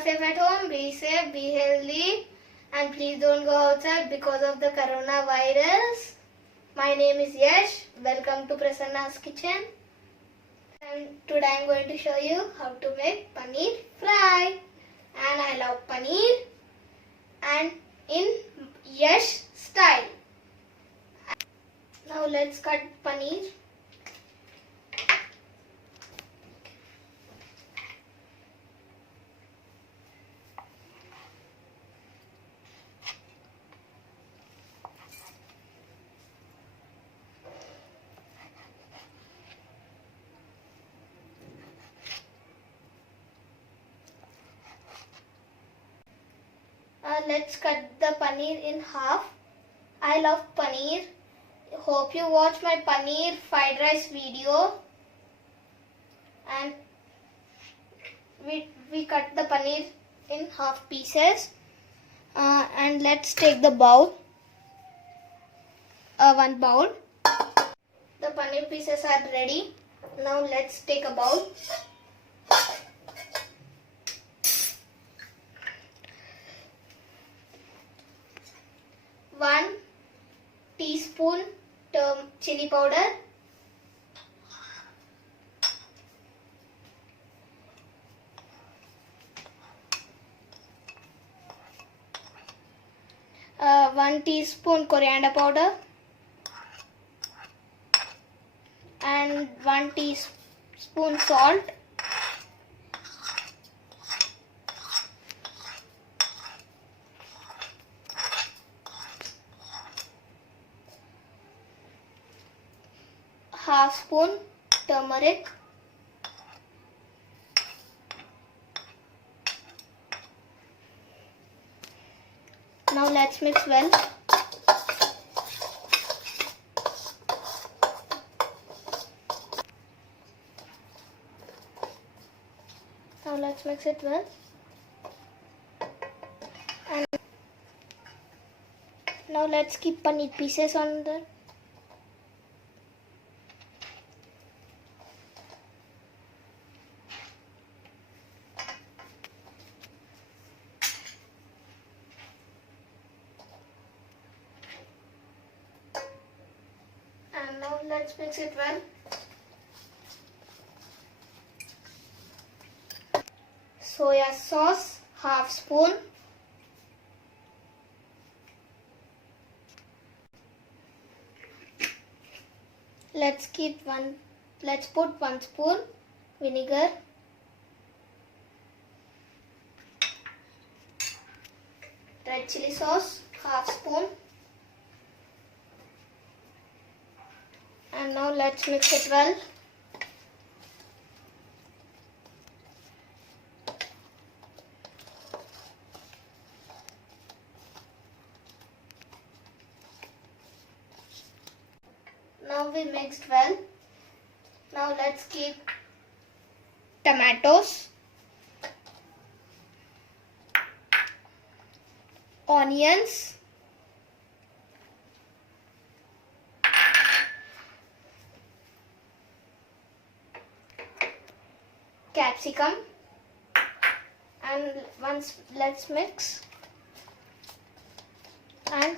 yourself at home. Be safe, be healthy, and please don't go outside because of the coronavirus. My name is Yash. Welcome to Prasanna's kitchen. And today I am going to show you how to make paneer fry. And I love paneer and in Yash style. Now let's cut paneer. Let's cut the paneer in half. I love paneer. Hope you watch my paneer fried rice video. And we cut the paneer in half pieces. And let's take the bowl. One bowl. The paneer pieces are ready. Now let's take a bowl. 1 teaspoon chili powder, 1 teaspoon coriander powder, and 1 teaspoon salt. Half spoon turmeric, now let's mix well. Now let's mix it well. And now let's keep paneer pieces on the Now let's mix it well. Soya sauce, half spoon. Let's put 1 spoon vinegar. Red chili sauce, half spoon. And now let's mix it well. Now we mixed well. Now let's keep tomatoes, onions, capsicum, and let's mix and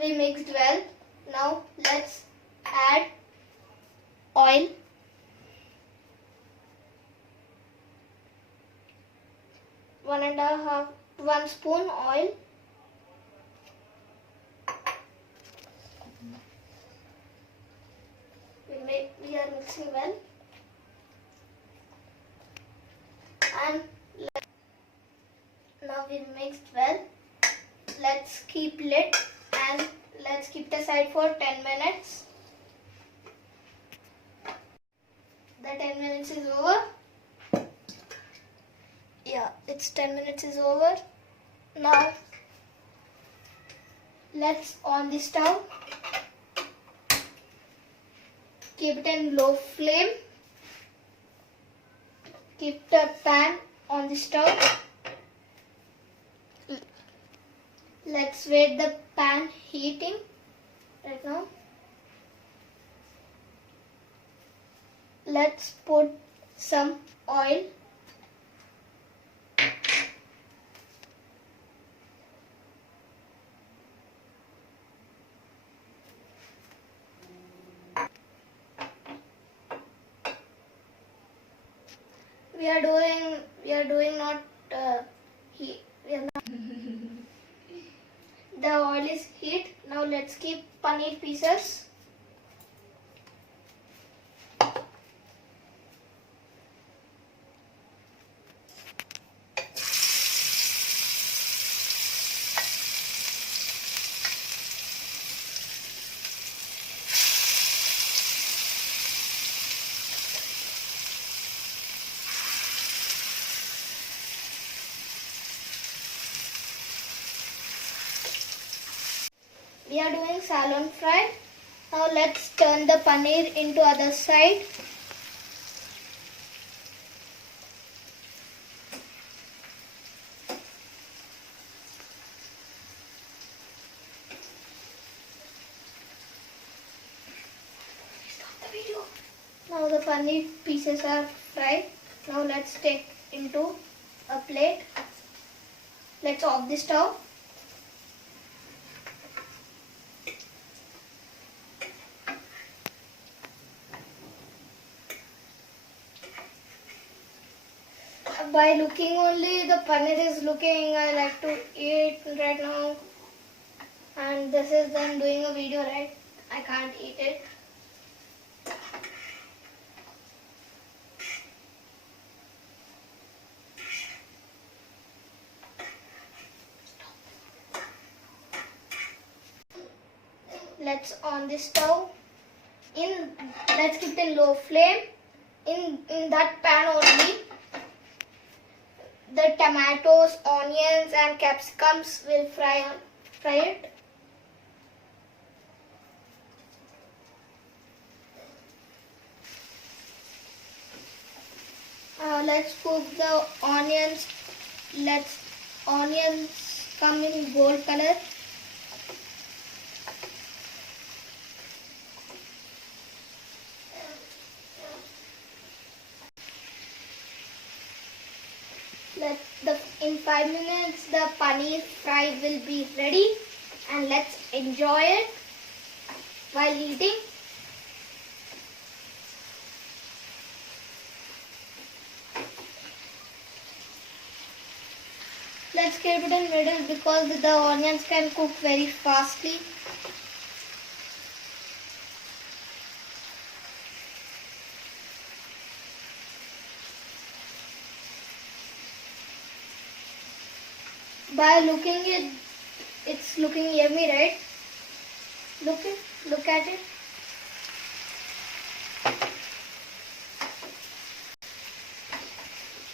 we mixed well. Now let's add oil, 1 spoon oil, we are mixing well. And now we mixed well. Let's keep lid and let's keep it aside for 10 minutes. The 10 minutes is over. Yeah, it's 10 minutes is over. Now let's on the stove. Keep it in low flame. Keep the pan on the stove. Let's wait the pan heating right now. Let's put some oil We are doing not heat. We are not. The oil is heat. Now let's keep paneer pieces. We are doing salon fry. Now let's turn the paneer into other side. Stop the video. Now the paneer pieces are fried. Now let's take into a plate. Let's off the stove. By looking only, the paneer is looking. I like to eat right now, and this is them doing a video, right? I can't eat it. Let's on the stove. Let's keep it in low flame. In that pan only, the tomatoes, onions and capsicums will fry it. Let's cook the onions. Let's onions come in gold color. In 5 minutes the paneer fry will be ready, and let's enjoy it while eating. Let's keep it in middle because the onions can cook very fastly. By looking it, it's looking yummy, right? Look at it.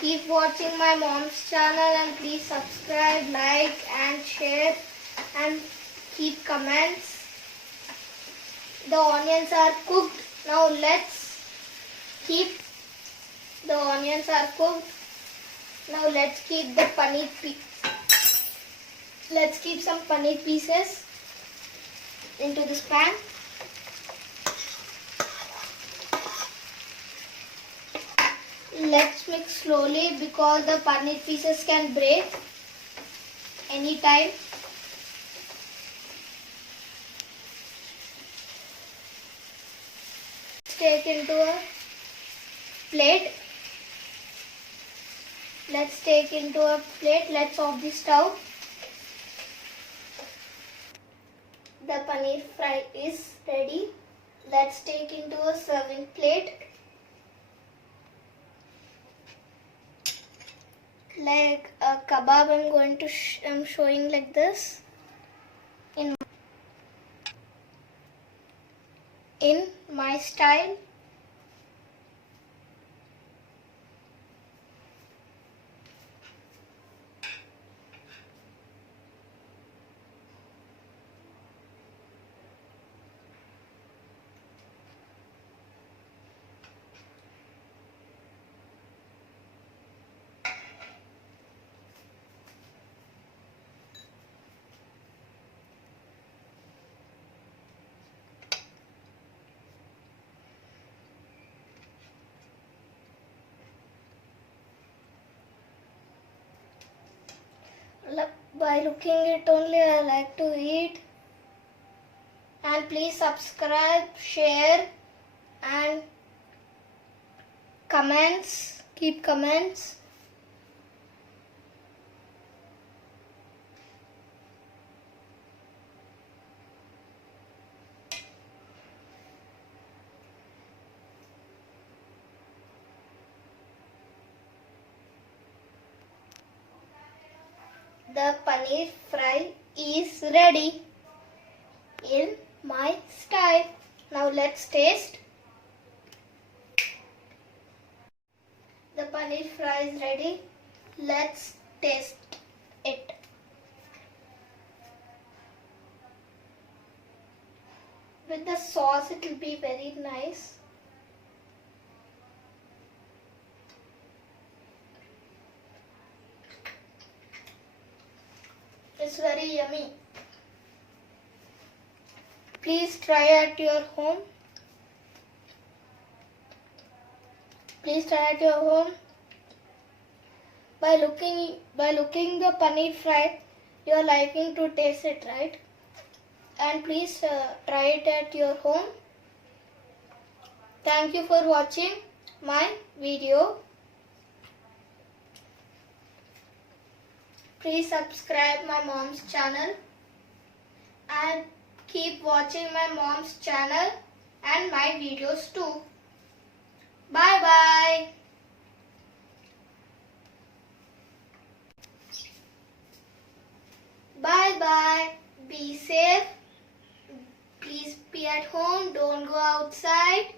Keep watching my mom's channel and please subscribe, like and share and keep comments. The onions are cooked. Now let's keep the onions are cooked. Now let's keep the paneer Let's keep some paneer pieces into this pan. Let's mix slowly because the paneer pieces can break anytime. Take into a plate. Let's take into a plate. Let's off the stove. The paneer fry is ready. Let's take into a serving plate. Like a kebab, I'm showing like this in my style. By looking it only, I like to eat. And please subscribe, share and comments. Keep comments. The paneer fry is ready in my style. Now let's taste. The paneer fry is ready. Let's taste it. With the sauce it will be very nice. It's very yummy. Please try at your home. Please try at your home. By looking the paneer fry, you are liking to taste it, right? And please try it at your home. Thank you for watching my video. Please subscribe my mom's channel and keep watching my mom's channel and my videos too. Bye bye. Bye bye. Be safe. Please be at home. Don't go outside.